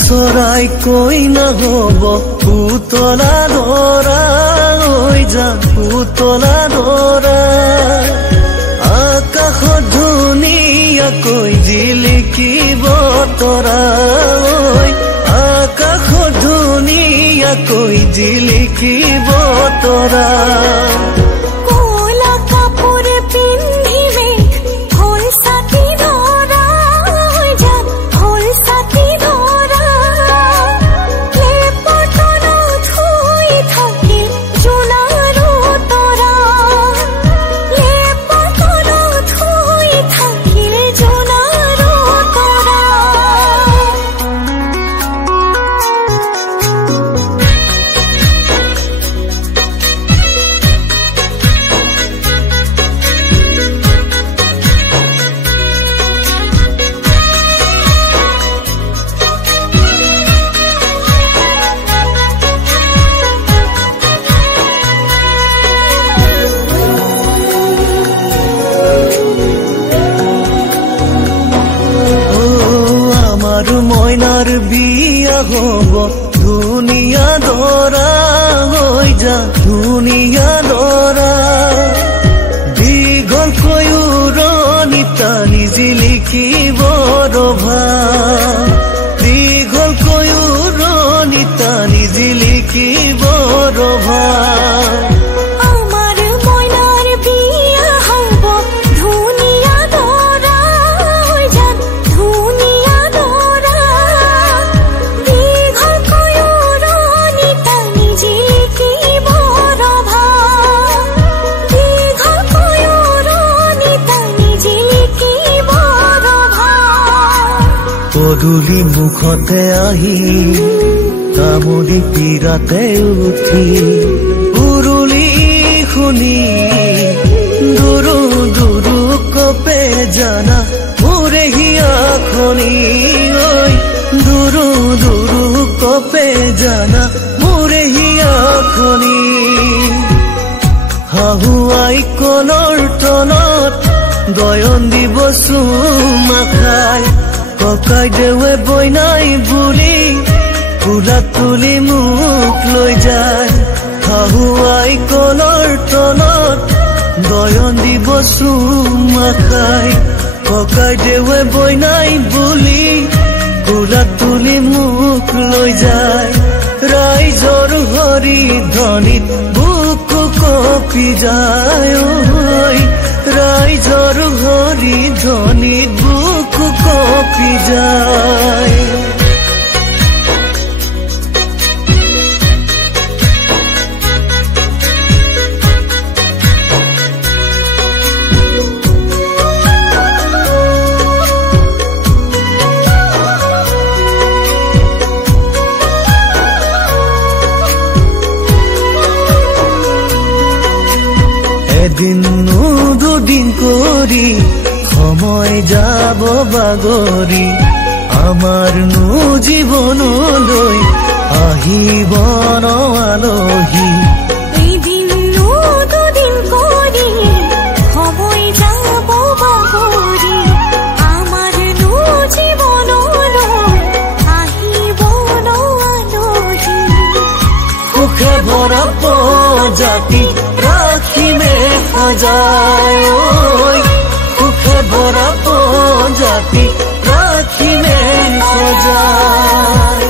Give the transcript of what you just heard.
চৰাই কৈ নহব পুতলা ধৰা হৈ যা পুতলা ধৰা আকাশত ধুনীয়াকৈ জিলিকিব তৰা আকাশত ধুনীয়াকৈ জিলিকিব তৰা মইনাৰ বিয়া হব ধুনীয়া দৰা হৈ যা ধুনীয়া দৰা দীঘলকৈ উৰণি টানি জিলিকিব ৰভা দীঘলকৈ উৰণি টানি জিলিকিব ৰভা পদূলি মুখতে আহি তামুলি পীৰাতে উঠি উৰুলি শুনি দুৰু দুৰু কপে জানা মোৰে হিয়াখনি ঐ দুৰু দুৰু কপে জানা মোৰে হিয়াখনি হাহুৱাই কলৰ তলত দয়ন দিব চুমা খাই ককাই দেৱে বইনাই বুলি ফুলা তুলি মুখ লৈ যায় হাহুৱাই কলৰ তলত দয়ন দিব চুমা খাই ককাই দেৱে বইনাই বুলি ফুলা তুলি মুখ লৈ যায় ৰাইজৰ হৰি ধ্বনিত বুকু কঁপি যায় ৰাইজৰ হৰি ধ্বনিত বুকু কঁপি যায় এদিন দুদিন কৰি সময় যাব বাগৰি আমাৰ জীৱনলৈ আহিব ন আলহী এদিন দুদিন কৰি সময় যাব বাগৰি আমাৰ জীৱনলৈ আহিব ন আলহী সুখে ভৰা প্ৰজাতি ৰাখিমে সজায় সুখে ভৰা প্ৰজাতি ৰাখিমে সজায়